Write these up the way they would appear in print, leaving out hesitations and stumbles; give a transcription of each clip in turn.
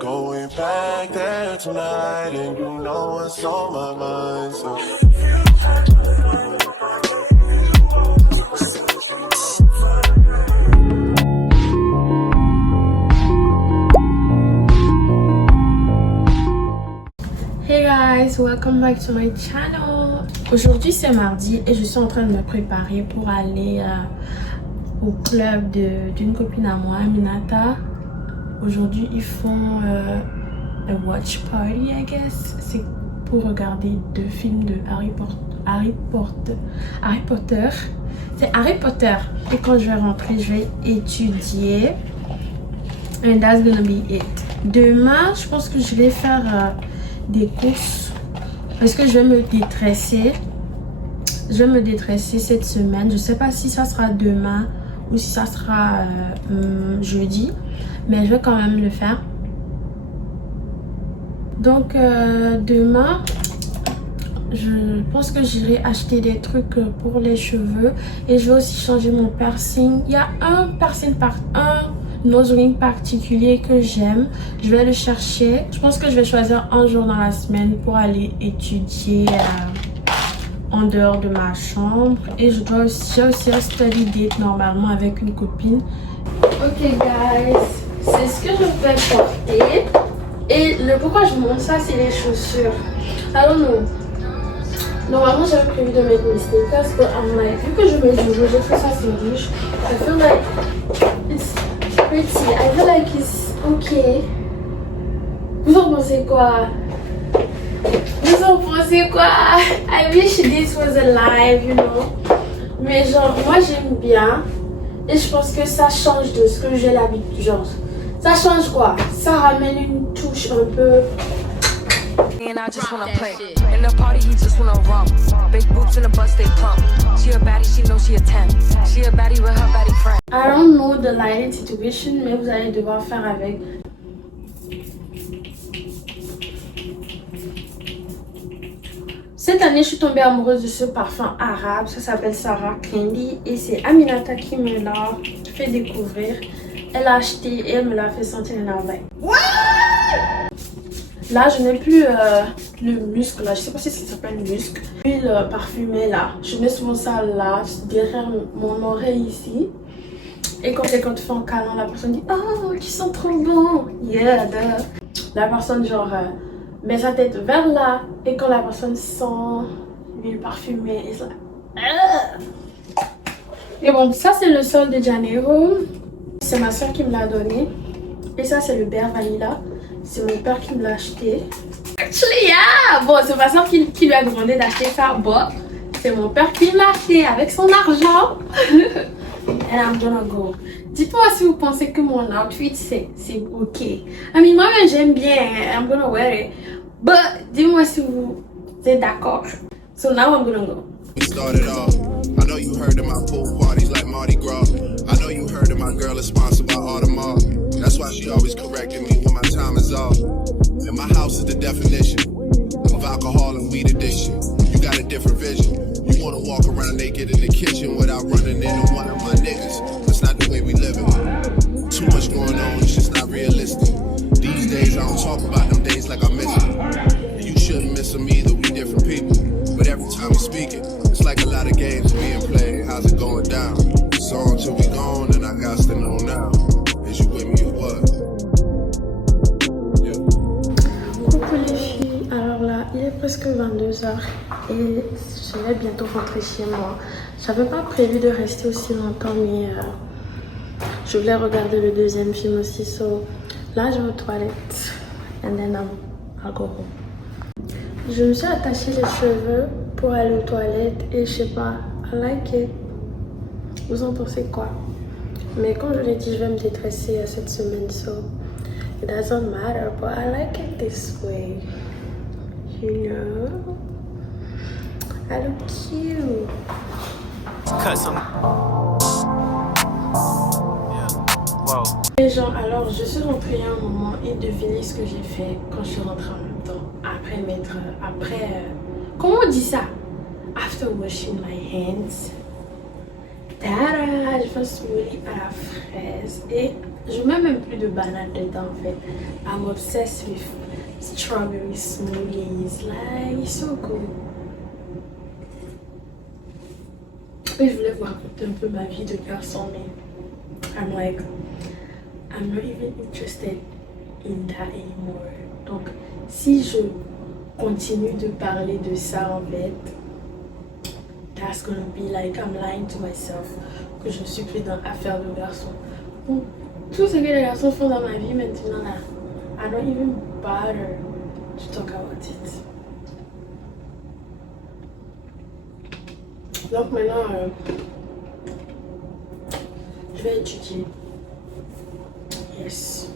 Going back there tonight, and you know what's on my mind. So. Hey guys, welcome back to my channel. Aujourd'hui c'est mardi et je suis en train de me préparer pour aller au club d'une copine à moi, Aminata. Aujourd'hui ils font a watch party, I guess. C'est pour regarder 2 films de Harry Potter. C'est Harry Potter. Et quand je vais rentrer, je vais étudier. And that's gonna be it. Demain, je pense que je vais faire des courses parce que je vais me détresser. Je vais me détresser cette semaine. Je sais pas si ça sera demain ou si ça sera jeudi, mais je vais quand même le faire. Donc demain, je pense que j'irai acheter des trucs pour les cheveux et je vais aussi changer mon piercing. Il y a un nose ring particulier que j'aime. Je vais le chercher. Je pense que je vais choisir un jour dans la semaine pour aller étudier en dehors de ma chambre. Et j'ai aussi un study date normalement avec une copine. Ok guys, c'est ce que je vais porter. Et le pourquoi je montre ça, c'est les chaussures. I don't know. Normalement j'avais prévu de mettre mes sneakers, but I'm like, vu que je mets du rouge, j'ai fait ça c'est rouge. I feel like it's pretty. I feel like it's okay. Vous en pensez quoi? Vous en pensez quoi? I wish this was alive, you know. Mais genre, moi j'aime bien. Et je pense que ça change de ce que j'ai l'habitude. Genre, ça change quoi? Ça ramène une touche un peu. And I just wanna play. In the party, he just wanna romp. Big boobs in the bus, they pump. She a baddie, she knows she a 10. She a baddie with her baddie friend. I don't know the lighting situation, mais vous allez devoir faire avec. Cette année, je suis tombée amoureuse de ce parfum arabe. Ça s'appelle Sarah Candy et c'est Aminata qui me l'a fait découvrir. Elle a acheté et elle me l'a fait sentir en like. Là, je n'ai plus le muscle là. Je sais pas si ça s'appelle muscle. L'huile parfumée là. Je mets souvent ça là, derrière mon oreille ici. Et quand tu fais un câlin, la personne dit oh, tu sens trop bon. Yeah, la personne genre met sa tête vers là. Et quand la personne sent l'huile parfumée, elle est là. Et bon, ça c'est le Sol de Janeiro. C'est ma soeur qui me l'a donné. Et ça c'est le Bear Vanilla. C'est mon père qui me l'a acheté. Actually, yeah! Bon, c'est ma soeur qui lui a demandé d'acheter ça. Bon, c'est mon père qui me l'a acheté avec son argent. And I'm gonna go. Dites-moi si vous pensez que mon outfit c'est ok. I mean, moi-même j'aime bien. I'm gonna wear it. But dis-moi si vous êtes d'accord. So now I'm gonna go. Started off. I know you heard of my pool parties like Mardi Gras. I know you heard of my girl is sponsored by Audemars. That's why she always correcting me when my time is off. And my house is the definition of alcohol and weed addiction. You got a different vision. You wanna walk around naked in the kitchen without running into one of my niggas. That's not the way we live it. Too much going on, it's just not realistic. These days I don't talk about them days like I miss them. And you shouldn't miss them either, we different people. But every time we speak it, it's like a lot of games being played. How's it going down? So until we gone, and I got to know now. Is you with me or what? Yeah. Coucou les filles, alors là il est presque 22h et je vais bientôt rentrer chez moi. J'avais pas prévu de rester aussi longtemps mais je voulais regarder le 2e film aussi. So là je vais aux toilettes and then I'll go home. Je me suis attaché les cheveux pour aller aux toilettes et je sais pas, I like it. Vous en pensez quoi? Mais comme je l'ai dit, je vais me détresser cette semaine, so it doesn't matter, but I like it this way. You know? I look cute. Et genre, alors, je suis rentrée un moment et devinez ce que j'ai fait quand je suis rentrée en même temps. Comment on dit ça? After washing my hands. Tada! Je fais un smoothie à la fraise. Et Je mets même plus de banane dedans en fait. I'm obsessed with strawberry smoothies. Like, it's so good. Et je voulais vous raconter un peu ma vie de garçon, mais I'm not even interested in that anymore. Donc, si je continue de parler de ça en fait, that's gonna be like I'm lying to myself, que je ne suis plus dans affaire de garçon. Donc, tout ce que les garçons font dans ma vie maintenant là, I don't even bother to talk about it. Donc maintenant, je vais étudier. Yes.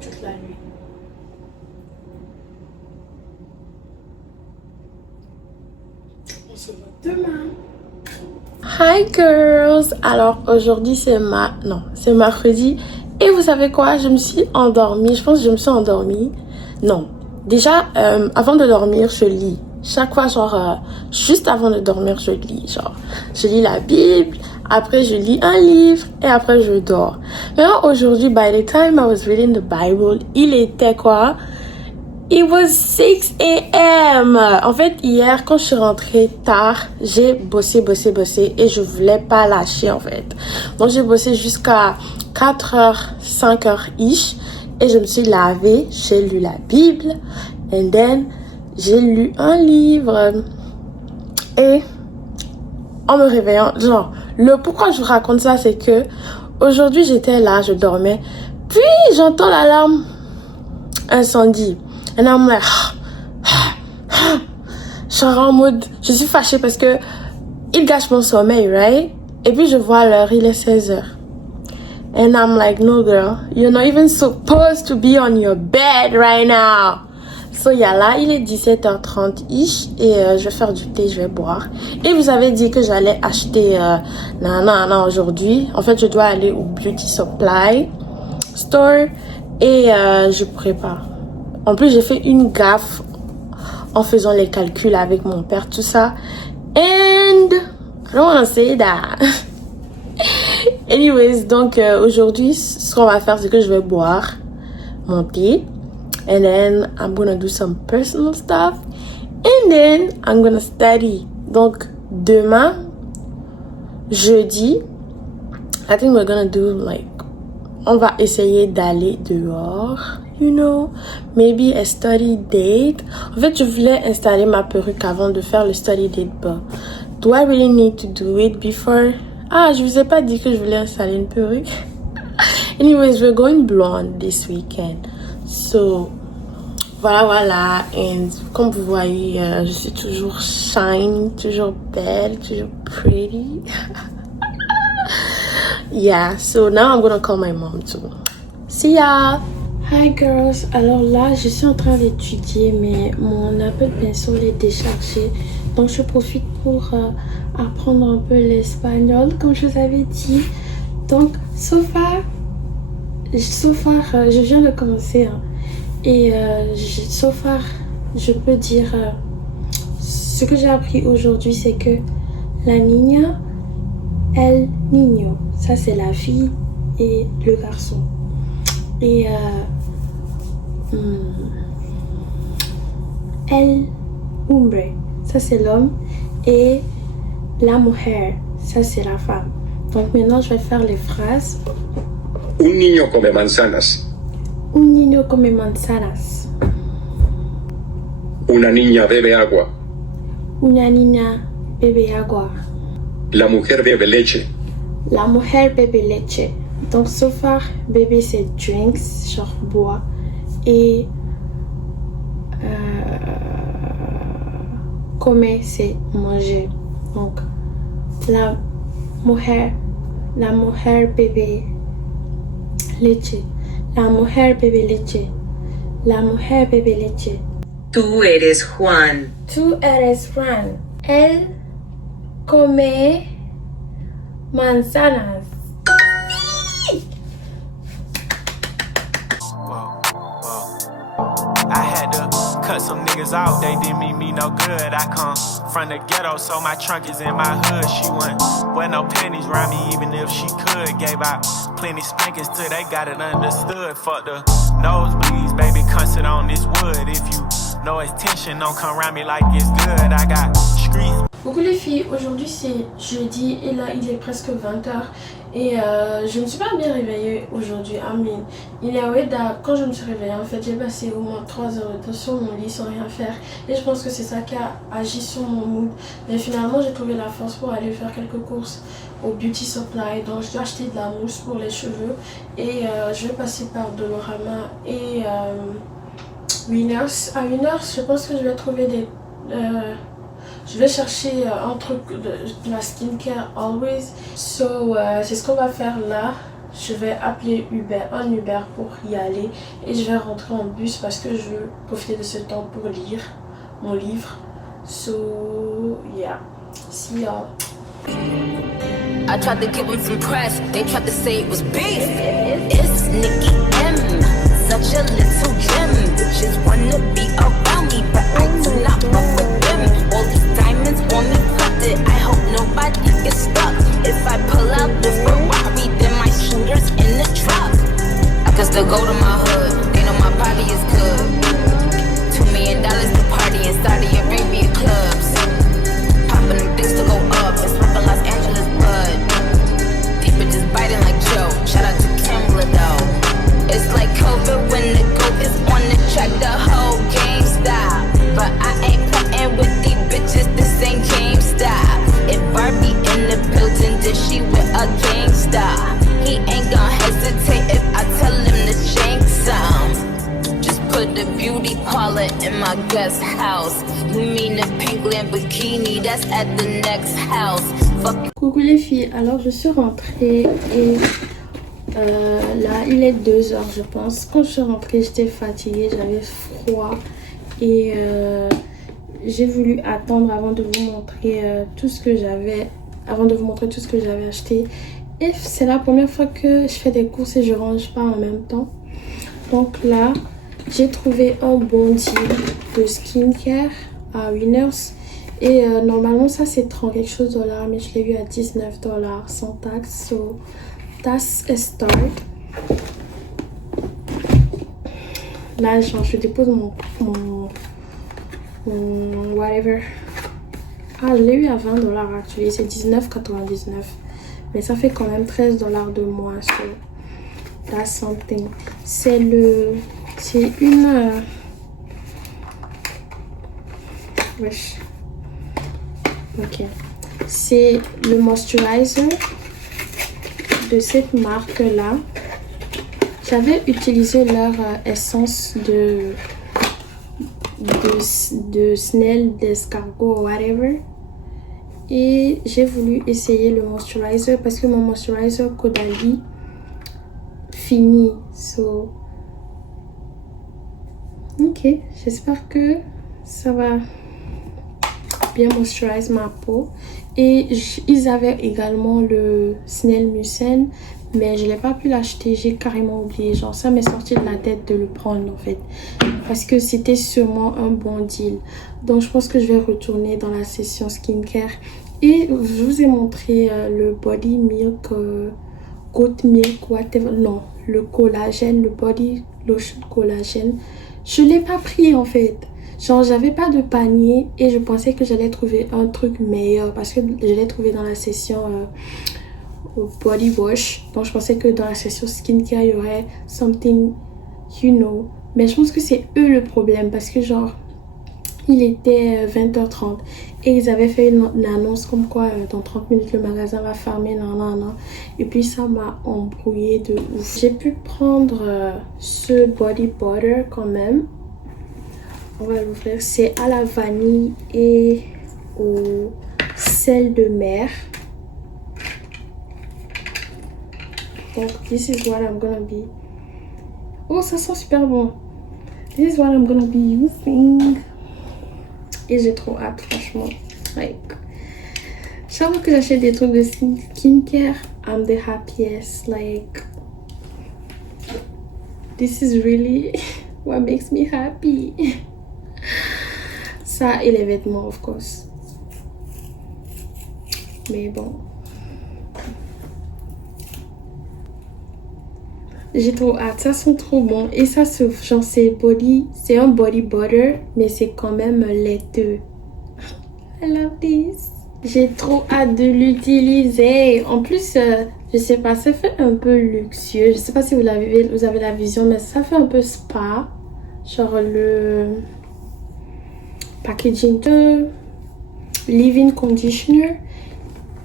Toute la nuit. On se voit demain. Hi girls! Alors aujourd'hui c'est mercredi. Et vous savez quoi? Je me suis endormie. Je pense que je me suis endormie. Non. Déjà, avant de dormir, je lis. Chaque fois, genre, juste avant de dormir, je lis. Genre, je lis la Bible, après je lis un livre, et après je dors. Mais aujourd'hui, by the time I was reading the Bible, il était quoi? It was 6 a.m. En fait, hier, quand je suis rentrée tard, j'ai bossé, et je voulais pas lâcher, en fait. Donc, j'ai bossé jusqu'à 4h, 5h-ish, et je me suis lavée, j'ai lu la Bible, and then, j'ai lu un livre, et en me réveillant, genre, le pourquoi je vous raconte ça, c'est que aujourd'hui, j'étais là, je dormais, puis j'entends l'alarme incendie. And I'm like, je suis en mode, je suis fâchée parce que il gâche mon sommeil, right? Et puis je vois l'heure, il est 16h. And I'm like, no girl, you're not even supposed to be on your bed right now. So yeah, là, il est 17h30-ish et je vais faire du thé, je vais boire. Et vous avez dit que j'allais acheter aujourd'hui. En fait, je dois aller au Beauty Supply Store et je prépare. En plus, j'ai fait une gaffe en faisant les calculs avec mon père, tout ça. And I don't want to say that. Anyways, donc aujourd'hui, ce qu'on va faire, c'est que je vais boire mon thé. And then I'm gonna do some personal stuff. And then I'm gonna study. Donc demain, jeudi, I think we're gonna do like, on va essayer d'aller dehors. You know, maybe a study date. En fait, je voulais installer ma perruque avant de faire le study date, but do I really need to do it before? Ah, je vous ai pas dit que je voulais installer une perruque. Anyways, we're going blonde this weekend. So, voilà. And comme vous voyez, je suis toujours shine, toujours belle, toujours pretty. Yeah, so now I'm gonna call my mom too. See ya! Hi girls, alors là je suis en train d'étudier mais mon Apple Pencil est déchargé, donc je profite pour apprendre un peu l'espagnol comme je vous avais dit. Donc so far je viens de commencer hein, et so far je peux dire ce que j'ai appris aujourd'hui, c'est que la niña, el niño, ça c'est la fille et le garçon. Et el hombre, ça c'est l'homme, et la mujer, ça c'est la femme. Donc maintenant je vais faire les phrases. Un niño come manzanas. Un niño come manzanas. Una niña bebe agua. Una niña bebe agua. La mujer bebe leche. La mujer bebe leche. Donc so far, bébé c'est drinks, genre bois, et comer c'est manger. Donc la mujer bebe leche. La mujer bebe leche. La mujer bebe leche. Tú eres Juan. Tú eres Juan. Él come manzanas. cut some niggas off, they didn't mean me no good. I come from the ghetto, so my trunk is in my hood. She wouldn't wear no panties around me, even if she could. Gave out plenty spankings till they got it understood. Fuck the nosebleeds, baby, come sit on this wood. If you know it's tension, don't come around me like it's good. I got streets. Coucou les filles, aujourd'hui c'est jeudi et là il est presque 20h et je me suis pas bien réveillée aujourd'hui. Il est quand je me suis réveillée en fait j'ai passé au moins 3 heures de temps sur mon lit sans rien faire et je pense que c'est ça qui a agi sur mon mood. Mais finalement j'ai trouvé la force pour aller faire quelques courses au Beauty Supply, donc je dois acheter de la mousse pour les cheveux et je vais passer par Dolorama et Winners. À Winners je pense que je vais trouver des... je vais chercher un truc de la skincare always. So c'est ce qu'on va faire là. Je vais appeler un Uber pour y aller et je vais rentrer en bus parce que je veux profiter de ce temps pour lire mon livre. So yeah, see y'all. I tried to give them some press, they tried to say it was beef. It's Nicki M, such a little gem. Bitches wanna be around me, but I do not fuck with them. All these diamonds on me flooded, I hope nobody gets stuck. If I pull out the Ferrari, then my shooters in the truck. I can still go to my hood, they know my body is good. $2 million to party in Saudi Arabia clubs. Popping them things to go up, it's poppin' Los Angeles blood. Deep bitches biting like Joe, shout out to Kimberly though. It's like COVID when the goat is on the track, the whole game stop. But I ain't puttin' with these bitches, this ain't GameStop. If Barbie in the building, then she with a gangsta. He ain't gon' hesitate if I tell him to change some. Just put the beauty parlor in my guest house. You mean the pink Lamborghini, that's at the next house. Fuck. Coucou les filles, alors je suis rentrée et là il est 2h je pense. Quand je suis rentrée j'étais fatiguée, j'avais froid et j'ai voulu attendre avant de vous montrer tout ce que j'avais acheté. Et c'est la première fois que je fais des courses et je range pas en même temps. Donc là j'ai trouvé un bon deal de skincare à Winners. Et normalement ça c'est 30 quelque chose $, mais je l'ai vu à $19 sans taxe. So that's a start. Là genre je dépose mon whatever. Ah je l'ai eu à $20 actuellement, c'est $19,99. Mais ça fait quand même $13 de moins. So that's something. C'est une... wesh. Ok, c'est le moisturizer de cette marque là. J'avais utilisé leur essence de Snelle, d'escargot, whatever, et j'ai voulu essayer le moisturizer parce que mon moisturizer Caudalie finit. So ok, j'espère que ça va bien moisturiser ma peau. Et ils avaient également le Snelle Mucin, mais je n'ai pas pu l'acheter, j'ai carrément oublié. Genre ça m'est sorti de la tête de le prendre en fait, parce que c'était sûrement un bon deal. Donc je pense que je vais retourner dans la session skincare. Et je vous ai montré le body milk, goat milk, whatever. Non, le collagène, le body lotion collagène. Je ne l'ai pas pris en fait. Genre j'avais pas de panier et je pensais que j'allais trouver un truc meilleur parce que je l'ai trouvé dans la session au body wash. Donc je pensais que dans la session skincare il y aurait something, you know. Mais je pense que c'est eux le problème parce que genre il était 20h30 et ils avaient fait une annonce comme quoi dans 30 minutes le magasin va fermer, non. Et puis ça m'a embrouillé de ouf. J'ai pu prendre ce body butter quand même. On va l'ouvrir. C'est à la vanille et au sel de mer. Donc, this is what I'm gonna be. Oh, ça sent super bon. This is what I'm gonna be using. Et j'ai trop hâte, franchement. Like, chaque fois que j'achète des trucs de skincare, I'm the happiest. Like, this is really what makes me happy. Ça et les vêtements, of course. Mais bon. J'ai trop hâte, ça sent trop bon. Et ça, genre, c'est un body butter, mais c'est quand même laiteux. I love this. J'ai trop hâte de l'utiliser. En plus, je sais pas, ça fait un peu luxueux. Je sais pas si vous avez la vision, mais ça fait un peu spa. Genre le packaging de leave-in conditioner.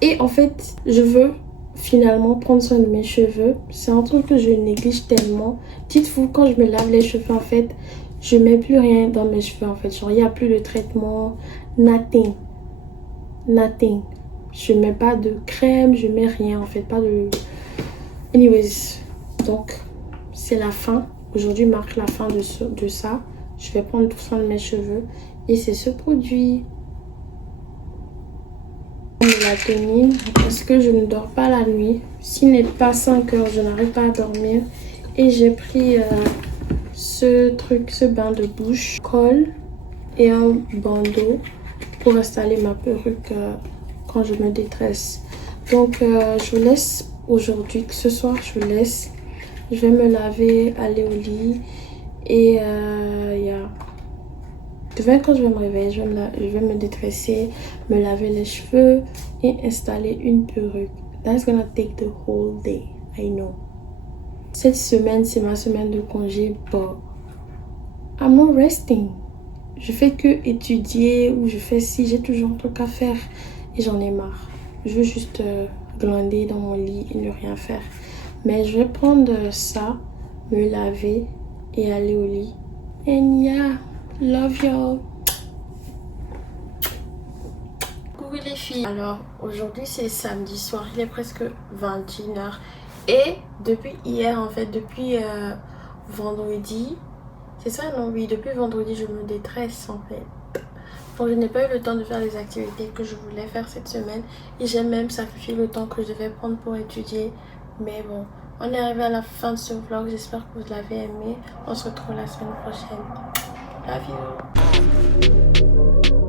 Et en fait, je veux finalement prendre soin de mes cheveux. C'est un truc que je néglige tellement. Dites-vous, quand je me lave les cheveux, en fait, je mets plus rien dans mes cheveux, en fait. Genre, il n'y a plus de traitement, nothing. Nothing. Je mets pas de crème, je mets rien, en fait, pas de... Anyways, donc, c'est la fin. Aujourd'hui marque la fin de ça. Je vais prendre tout soin de mes cheveux. Et c'est ce produit. Mélatonine parce que je ne dors pas la nuit. S'il n'est pas 5 heures, je n'arrive pas à dormir. Et j'ai pris ce bain de bouche, colle et un bandeau pour installer ma perruque quand je me détresse. Donc je vous laisse aujourd'hui, que ce soir je vous laisse. Je vais me laver, aller au lit et demain quand je vais me réveiller, je vais me détresser, me laver les cheveux et installer une perruque. That's gonna take the whole day, I know. Cette semaine, c'est ma semaine de congé, but I'm not resting. Je fais que étudier ou je fais si j'ai toujours un truc à faire et j'en ai marre. Je veux juste glander dans mon lit et ne rien faire. Mais je vais prendre ça, me laver et aller au lit. And yeah, love y'all. Coucou les filles. Alors aujourd'hui c'est samedi soir, il est presque 21h. Et depuis hier en fait, depuis vendredi, c'est ça non oui, depuis vendredi je me détresse en fait. Donc je n'ai pas eu le temps de faire les activités que je voulais faire cette semaine. Et j'ai même sacrifié le temps que je devais prendre pour étudier. Mais bon, on est arrivé à la fin de ce vlog. J'espère que vous l'avez aimé. On se retrouve la semaine prochaine. Love you.